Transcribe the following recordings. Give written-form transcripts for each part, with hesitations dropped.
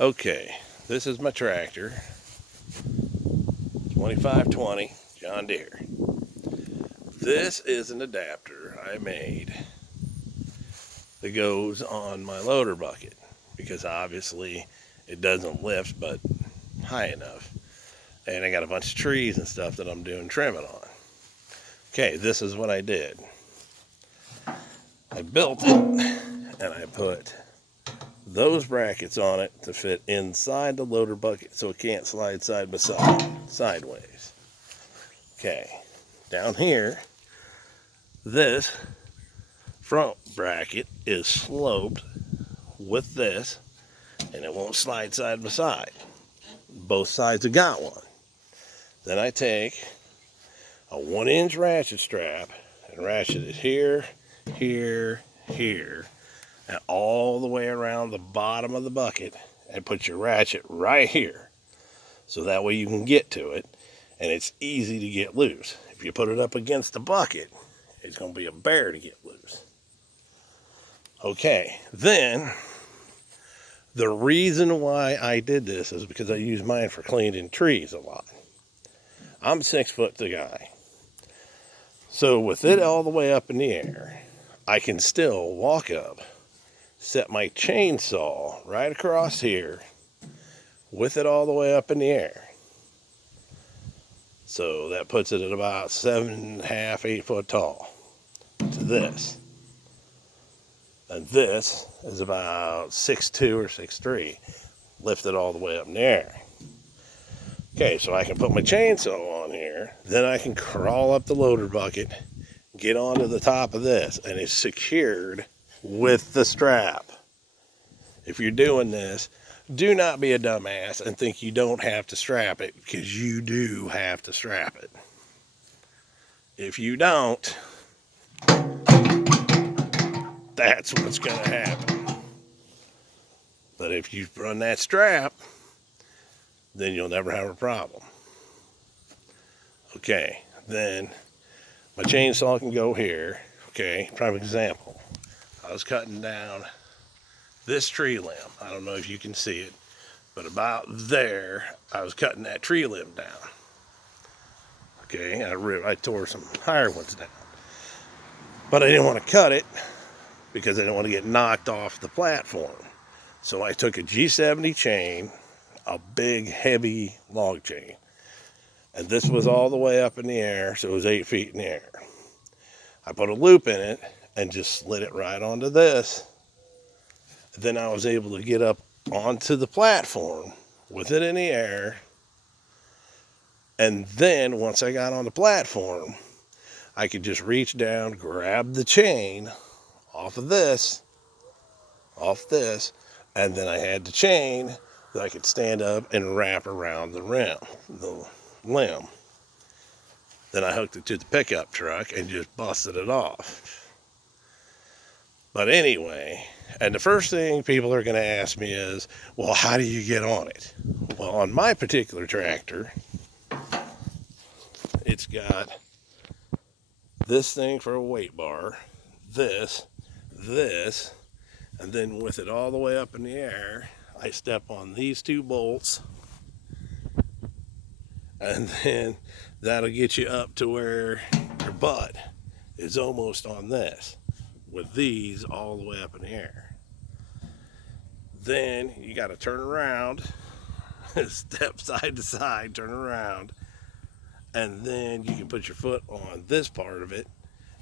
Okay, this is my tractor, 2520 John Deere. This is an adapter I made that goes on my loader bucket because obviously it doesn't lift but high enough. And I got a bunch of trees and stuff that I'm doing trimming on. Okay, this is what I did. I built it and I put those brackets on it to fit inside the loader bucket so it can't slide side by side, sideways. Okay, down here, this front bracket is sloped with this, and it won't slide side by side. Both sides have got one. Then I take a 1-inch ratchet strap and ratchet it here, here, here, and all the way around the bottom of the bucket, and put your ratchet right here. So that way you can get to it, and it's easy to get loose. If you put it up against the bucket, it's going to be a bear to get loose. Okay, then the reason why I did this is because I use mine for cleaning trees a lot. I'm 6 foot the guy. So with it all the way up in the air, I can still walk up, set my chainsaw right across here with it all the way up in the air. So that puts it at about 7.5, 8 foot tall to this. And this is about 6'2" or 6'3", lifted all the way up in the air. Okay, so I can put my chainsaw on here, then I can crawl up the loader bucket, get onto the top of this, and it's secured with the strap. If you're doing this, do not be a dumbass and think you don't have to strap it, because you do have to strap it. If you don't, that's what's going to happen. But if you run that strap, then you'll never have a problem. Okay, then my chainsaw can go here. Okay, prime example. I was cutting down this tree limb. I don't know if you can see it, but about there, I was cutting that tree limb down. Okay, I tore some higher ones down. But I didn't want to cut it because I didn't want to get knocked off the platform. So I took a G70 chain, a big, heavy log chain, and this was all the way up in the air, so it was 8 feet in the air. I put a loop in it and just slid it right onto this. Then I was able to get up onto the platform with it in the air. And then once I got on the platform, I could just reach down, grab the chain off this, and then I had the chain that I could stand up and wrap around the limb. Then I hooked it to the pickup truck and just busted it off. But anyway, and the first thing people are going to ask me is, well, how do you get on it? Well, on my particular tractor, it's got this thing for a weight bar, this, and then with it all the way up in the air, I step on these 2 bolts, and then that'll get you up to where your butt is almost on this, with these all the way up in the air. Then you got to turn around, step side to side, turn around, and then you can put your foot on this part of it,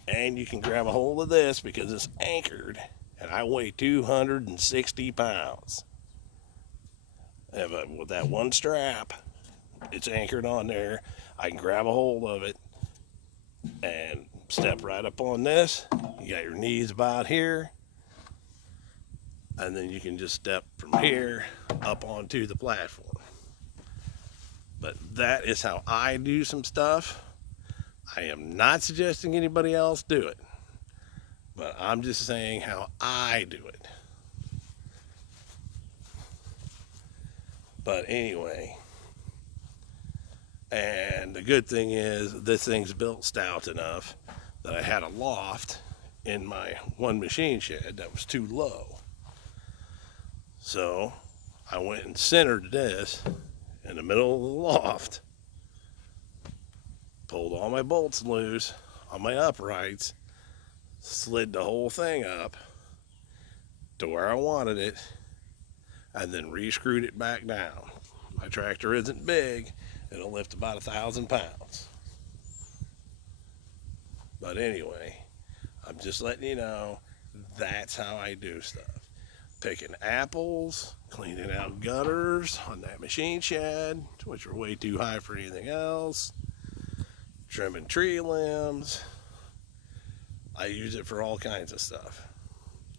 and you can grab a hold of this because it's anchored, and I weigh 260 pounds. And with that one strap, it's anchored on there. I can grab a hold of it and step right up on this. You got your knees about here, and then you can just step from here up onto the platform. But that is how I do some stuff. I am not suggesting anybody else do it, but I'm just saying how I do it. But anyway, and the good thing is this thing's built stout enough that I had a loft in my one machine shed that was too low. So I went and centered this in the middle of the loft, pulled all my bolts loose on my uprights, slid the whole thing up to where I wanted it, and then re-screwed it back down. My tractor isn't big. It'll lift about 1,000 pounds. But anyway, I'm just letting you know that's how I do stuff. Picking apples, cleaning out gutters on that machine shed, which are way too high for anything else, trimming tree limbs. I use it for all kinds of stuff.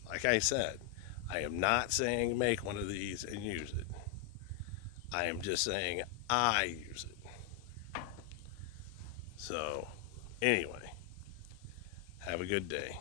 Like I said, I am not saying make one of these and use it. I am just saying I use it. So, anyway, have a good day.